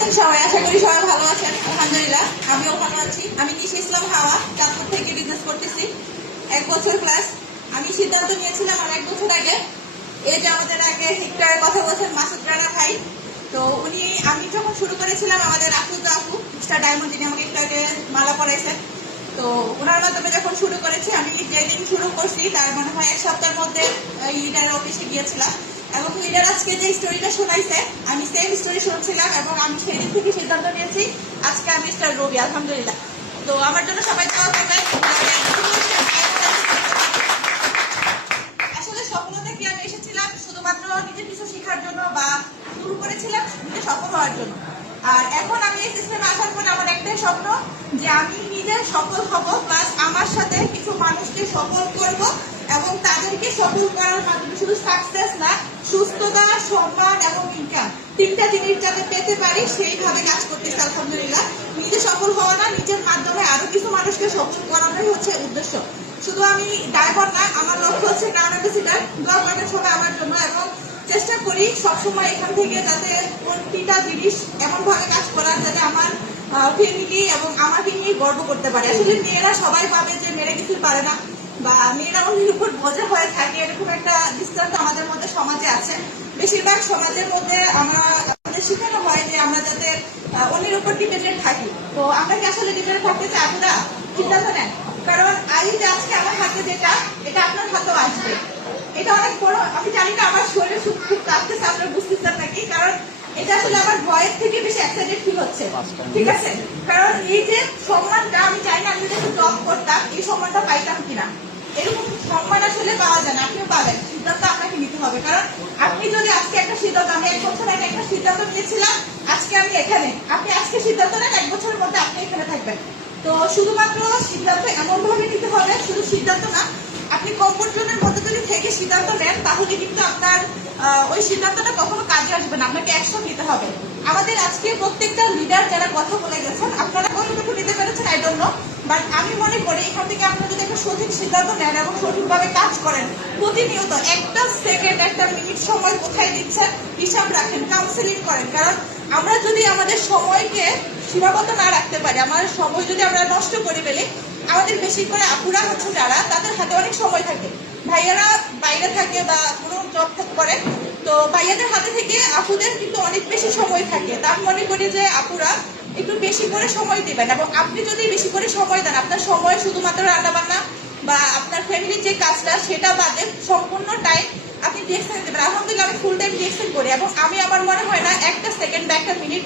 আছেন সবাই? আশা করি সবাই ভালো আছেন। আলহামদুলিল্লাহ আমিও ভালো আছি। আমি নিশা ইসলাম হাওয়া, চাঁদপুর থেকে বিজনেস করতেছি 1 বছর প্লাস। আমি সিদ্ধান্ত নিয়েছিলাম আর 1 বছর আগে, এই যে আমাদের আগে হেক্টরের কথা বলছেন মাসুদ রানা ভাই, তো উনি আমি যখন শুরু করেছিলাম আমাদের আপু মিস্টার ডায়মন্ড, যিনি আমাকে একটু আগে মালা পরাইছেন, তো ওনার মাধ্যমে যখন শুরু করেছি, আমি যেদিন শুরু করছি তার মনে হয় 1 সপ্তাহের মধ্যে লিডারের অফিসে গিয়েছিলাম এবং লিডার আজকে যে স্টোরিটা শোনাইছে আমি সেম স্টোরি শুনছিলাম এবং আমি সেই দিন থেকে সিদ্ধান্ত নিয়েছি আজকে আমি স্টার রবি। আলহামদুলিল্লাহ। তো আমার জন্য সবাই দোয়া করবেন। আসলে সফলতা কি আমি এসেছিলাম শুধুমাত্র নিজের কিছু শেখার জন্য বা শুরু করেছিলাম নিজে সফল হওয়ার জন্য, আর এখন আমি এই সিস্টেমে আসার পরে আমার একটাই স্বপ্ন যে আমি নিজে সফল হব, প্লাস আমার সাথে কিছু মানুষকে সফল করব এবং তাদেরকে সফল করার মাধ্যমে শুধু সাকসেস না, সুস্থতা, সম্মান এবং ইনকাম, 3টা জিনিস যাতে পেতে পারি সেইভাবে কাজ করতেছি। আলহামদুলিল্লাহ। নিজে সফল হওয়া না, নিজের মাধ্যমে আরো কিছু মানুষকে সফল করানোই হচ্ছে উদ্দেশ্য। শুধু আমি ড্রাইভার না, আমার লক্ষ্য হচ্ছে গ্রাউন্ড অ্যাম্বাসিডার। দোয়া করবেন সবাই আমার জন্য এবং চেষ্টা করি সবসময় এখান থেকে যাতে প্রতিটা জিনিস এমন ভাবে কাজ করার যাতে আমার ফ্যামিলি এবং আমাকে নিয়ে গর্ব করতে পারে। আসলে মেয়েরা সবাই ভাবে যে মেয়েরা কিছু পারে না বা মেয়েরা অন্যের উপর বোঝা হয়ে থাকে, এরকম একটা দৃষ্টান্ত আমাদের মধ্যে সমাজে আছে। বেশিরভাগ সমাজের মধ্যে আমাদের শেখানো হয় যে আমরা যাতে অন্যের উপর ডিপেন্ডেন্ট থাকি। তো আমরা কি আসলে ডিপেন্ডেন্ট থাকতে চাই? আপনারা সিদ্ধান্ত নেন, কারণ এই যে আজকে আমার হাতে যেটা, এটা আপনার হাতেও আসবে। এটা অনেক বড়, আমি জানি না আমার শরীরে খুব কাঁপতেছে, আপনারা বুঝতেছেন নাকি, কারণ এটা আসলে আমার ভয়ের থেকে বেশি এক্সাইটেড ফিল হচ্ছে। ঠিক আছে, কারণ এই যে সম্মানটা আমি চাই না আমি যদি জব করতাম এই সম্মানটা পাইতাম কিনা, এরকম সম্মান আসলে পাওয়া যায় না। আপনিও পাবেন, সিদ্ধান্ত আপনাকে নিতে হবে। কারণ আপনি যদি আজকে একটা সিদ্ধান্ত, আমি 1 বছর আগে একটা সিদ্ধান্ত নিয়েছিলাম, আজকে আমি এখানে, আপনি আজকে সিদ্ধান্ত নেন 1 বছরের মধ্যে আপনি এখানে থাকবেন। তো শুধুমাত্র সিদ্ধান্ত এমন ভাবে নিতে হবে, শুধু সিদ্ধান্ত না, আপনি কমফোর্ট জোনের মধ্যে যদি থেকে সিদ্ধান্ত নেন তাহলে কিন্তু আপনার ওই সিদ্ধান্তটা কখনো কাজে আসবে না, আপনাকে অ্যাকশন নিতে হবে। আমাদের আজকে প্রত্যেকটা লিডার যারা কথা বলে গেছেন, আপনারা কতটুকু নিতে পেরেছেন আই ডোন্ট নো, বাট আমি মনে করি এখান থেকে আপনারা যদি একটা সঠিক সিদ্ধান্ত নেন এবং সঠিকভাবে কাজ করেন, প্রতিনিয়ত একটা সেকেন্ড, একটা মিনিট সময় কোথায় দিচ্ছেন হিসাব রাখেন, কাউন্সেলিং করেন। কারণ আমরা যদি আমাদের সময়কে সীমাবদ্ধ না রাখতে পারি, আমার সময় যদি আমরা নষ্ট করে ফেলি, আমাদের বেশি করে আপুরা হচ্ছে যারা, তাদের হাতে অনেক সময় থাকে, ভাইয়ারা বাইরে থাকে বা কোনো জব করে, তো ভাইয়াদের হাতে থেকে আপুদের কিন্তু অনেক বেশি সময় থাকে। তার মনে করি যে আপুরা একটু বেশি করে সময় দিবেন এবং আপনি যদি বেশি করে সময় দেন, আপনার সময় শুধুমাত্র রান্না বান্না বা আপনার ফ্যামিলির যে কাজটা সেটা বাদে সম্পূর্ণ টাইম আপনি ডিএক্সএন দেবেন। আলহামদুলিল্লাহ আমি ফুল টাইম ডিএক্সএন করি এবং আমি আমার মনে হয় না একটা সেকেন্ড বা একটা মিনিট